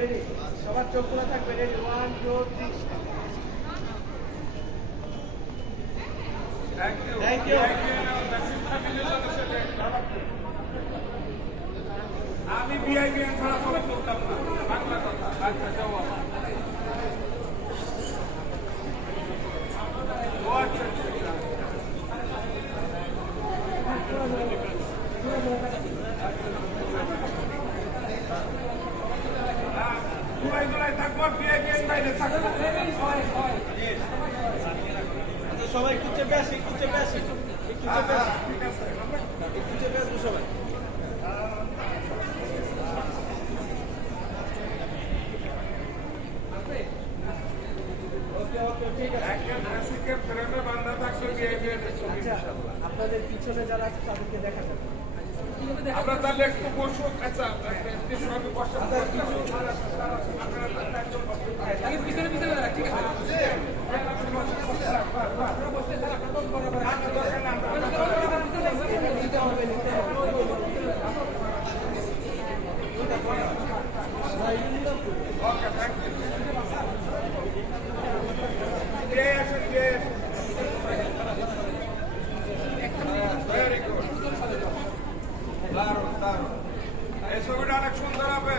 সবার চোখ খোলা থাকবে। রেডি 1 2 3 থ্যাংক ইউ আমি বিআইবি ছাড়া সবাই করতাম না বাংলা কথা। আচ্ছা যাও আচ্ছা থাকবো বিআইবি বাইরে থাকবো। সবাই একটু চেপে আসি একটু চেপে আসি একটু চেপে আসবো সবাই। আপনাদের পিছনে যারা আছে তাদেরকে দেখা যাবে। আমরা তাহলে একটু বসবো। আচ্ছা পিছনে পিছনে ঠিক আছে। দারুণ দারুণ এই ছবিটা অনেক সুন্দর হবে।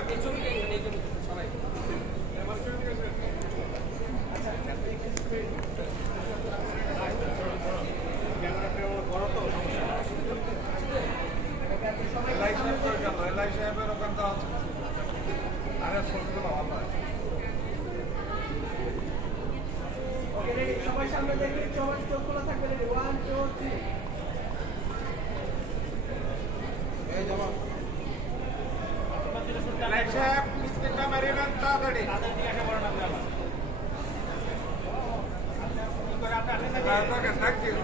সবাই সাহেবের ওখান তো আরে ছবিগুলো ভালো আছে। সবাই সামনে দেখবেন, সবাই চোখ খোলা থাকবে। 1 2 3 এই জমা লাইক সাহেব স্ক্রিনটা মারিয়ে নেন তাড়াতাড়ি। Thank you.